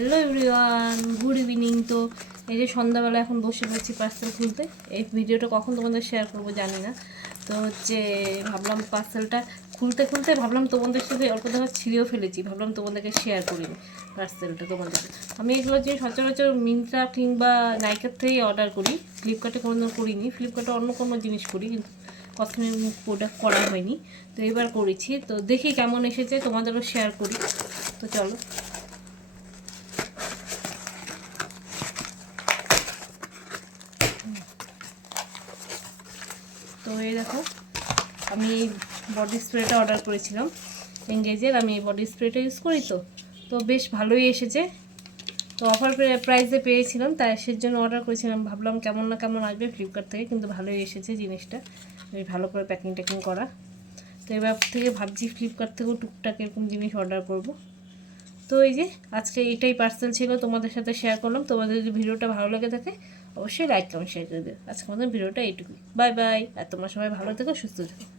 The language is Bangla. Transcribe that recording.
Hello everyone, good evening. তো এই যে সন্ধ্যাবেলা এখন বসে পড়েছি পার্সেল খুলতে। এই ভিডিওটা কখন তোমাদের শেয়ার করবো জানি না। তো হচ্ছে ভাবলাম পার্সেলটা খুলতে খুলতে ভাবলাম তোমাদের সাথে অল্প দেখা ছিঁড়েও ফেলেছি, ভাবলাম তোমাদেরকে শেয়ার করিনি পার্সেলটা তোমাদের। আমি এগুলো যে সচরাচর মিন্ত্রা কিংবা নাইকার থেকেই অর্ডার করি, ফ্লিপকার্টে কোনোদিন করিনি। ফ্লিপকার্টে অন্য কোনো জিনিস করি, কিন্তু কসমেটিক প্রোডাক্ট করা হয়নি। তো এবার করেছি, তো দেখি কেমন এসেছে, তোমাদেরও শেয়ার করি। তো চলো। তো এই দেখো, আমি এই বডি স্প্রেটা অর্ডার করেছিলাম এঙ্গেজের। আমি এই বডি স্প্রেটা ইউজ করি, তো বেশ ভালোই এসেছে। তো অফার প্রাইসে পেয়েছিলাম, তাই সে জন্য অর্ডার করেছিলাম। ভাবলাম কেমন না কেমন আসবে ফ্লিপকার্ট থেকে, কিন্তু ভালোই এসেছে জিনিসটা, বেশ ভালো করে প্যাকিং ট্যাকিং করা। তো এবার থেকে ভাবছি ফ্লিপকার্ট থেকেও টুকটাক এরকম জিনিস অর্ডার করব। তো এই যে আজকে এটাই পার্সেল ছিল, তোমাদের সাথে শেয়ার করলাম। তোমাদের যদি ভিডিওটা ভালো লেগে থাকে অবশ্যই লাইক কমেন্ট শেয়ার করে দেবে। আজকে আমাদের ভিডিওটা এইটুকুই। Bye bye. আর তোমরা সবাই ভালো থেকো, সুস্থ থেকো।